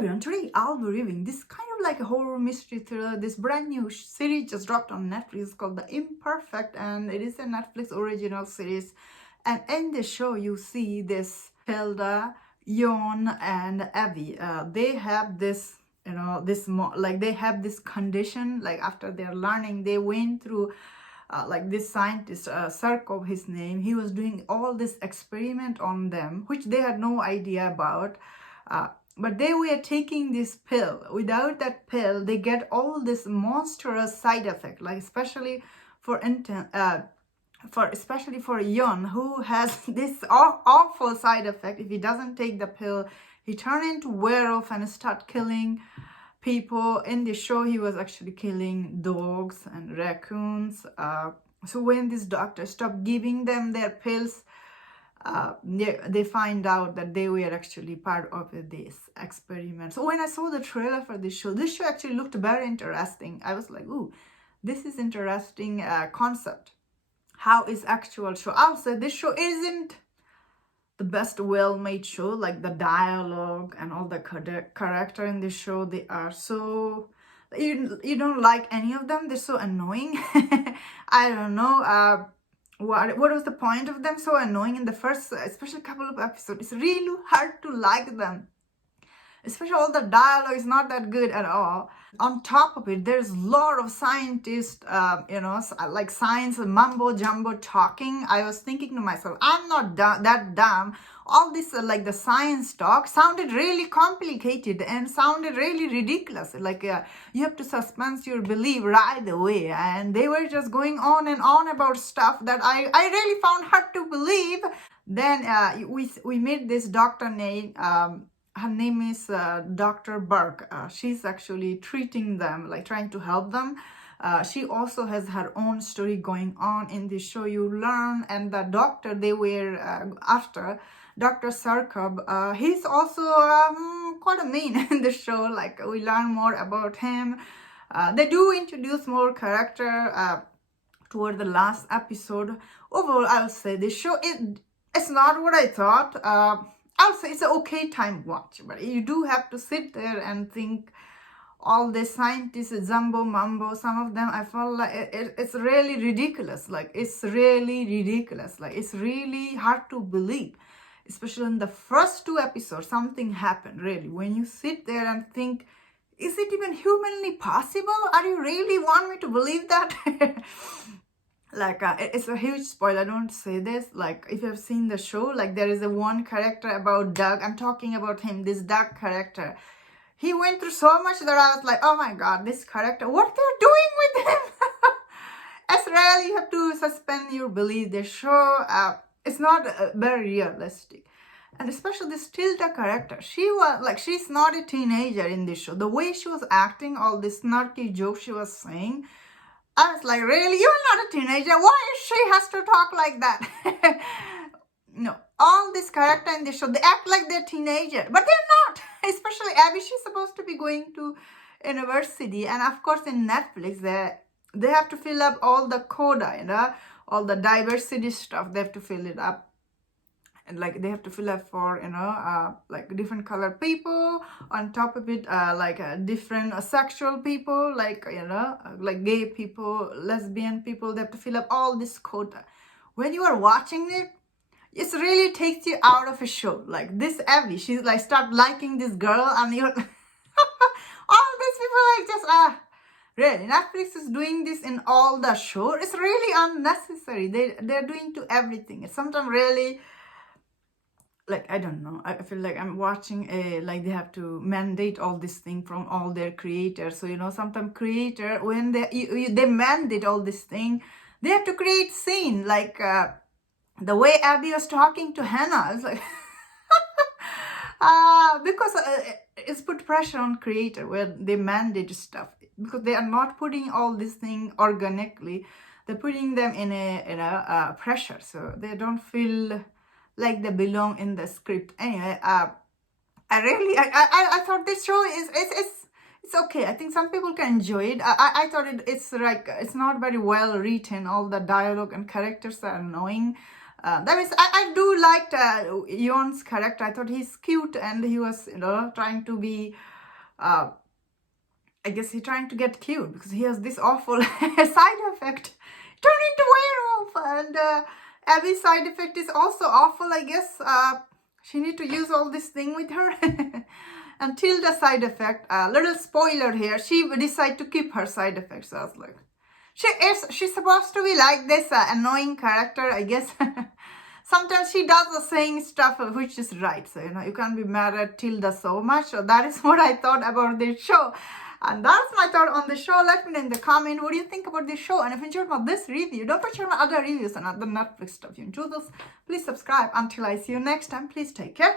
everyone, today I'll be reviewing this kind of like a horror mystery thriller. This brand new series just dropped on Netflix called The Imperfect, and it is a Netflix original series. And in the show, you see this Hilda, Yon, and Abby. They have this, they have this condition. Like after they're learning, they went through. Like this scientist, Sarkov, his name, he was doing all this experiment on them, which they had no idea about. But they were taking this pill. Without that pill, they get all this monstrous side effect, like especially for Yon, who has this awful side effect. If he doesn't take the pill, he turn into werewolf and start killing people. In the show, he was actually killing dogs and raccoons. So when this doctor stopped giving them their pills, they find out that they were actually part of this experiment. So when I saw the trailer for this show actually looked very interesting. I was like, ooh, this is interesting concept. How is actual show? I'll say this show isn't the best well-made show. Like the dialogue and all the character in this show, they are so, you don't like any of them. They're so annoying. I don't know what was the point of them so annoying in the first, especially couple of episodes. It's really hard to like them. Especially all the dialogue is not that good at all. On top of it, there's a lot of scientists, like science mumbo jumbo talking. I was thinking to myself, I'm not that dumb. All this, like the science talk, sounded really complicated and sounded really ridiculous. Like you have to suspend your belief right away. And they were just going on and on about stuff that I really found hard to believe. Then we met this doctor named, her name is Dr. Burke. She's actually treating them, like trying to help them. She also has her own story going on in this show. You learn, and the doctor they were after, Dr. Sarkov, he's also quite a mean in the show. Like we learn more about him. They do introduce more character toward the last episode. Overall, I would say this show it's not what I thought. I'll say it's an okay time watch, but you do have to sit there and think all the scientists, Zumbo Mumbo, some of them, I felt like it's really ridiculous. Like, it's really ridiculous. Like, it's really hard to believe. Especially in the first 2 episodes, something happened, really. When you sit there and think, is it even humanly possible? Are you really want me to believe that? Like it's a huge spoiler. I don't say this. Like if you've seen the show, like there is a one character about Doug. I'm talking about him, this Doug character. He went through so much that I was like, oh my god, this character, what they're doing with him? It's really, you have to suspend your belief. The show, it's not very realistic. And especially this Tilda character, she's not a teenager in this show. The way she was acting, all this snarky jokes she was saying, I was like, really? You're not a teenager. Why she has to talk like that? No, all this character in the show, they act like they're teenager, but they're not. Especially Abby, she's supposed to be going to university, and of course in Netflix, they have to fill up all the quota, all the diversity stuff. They have to fill it up. And like they have to fill up for like different color people, on top of it different sexual people, like like gay people, lesbian people. They have to fill up all this quota. When you are watching it, it really takes you out of a show. Like this Abby, she's like start liking this girl, and you're all these people like just really, Netflix is doing this in all the show. It's really unnecessary. They're doing to everything. It's sometimes really, like, I don't know, I feel like I'm watching like they have to mandate all this thing from all their creators. So, sometimes creator, when they mandate all this thing, they have to create scene. Like, the way Abby was talking to Hannah, it's like, because it's put pressure on creator where they mandate stuff. Because they are not putting all this thing organically. They're putting them in a pressure. So they don't feel like they belong in the script. Anyway, I thought this show it's okay. I think some people can enjoy it. I thought it's like, it's not very well written. All the dialogue and characters are annoying. That is, I do like Yeon's character. I thought he's cute, and he was, trying to be, I guess he's trying to get cute because he has this awful side effect. Turn into werewolf, and Abby's side effect is also awful. I guess she need to use all this thing with her. And Tilda's side effect, little spoiler here, she decided to keep her side effects. So I was like, she's supposed to be like this annoying character, I guess. Sometimes she does the saying stuff which is right. So, you can't be mad at Tilda so much. So that is what I thought about this show. And that's my thought on the show. Let me know in the comment what do you think about this show. And if you enjoyed this review, don't forget my other reviews and other Netflix stuff. If you enjoy this, please subscribe. Until I see you next time, please take care.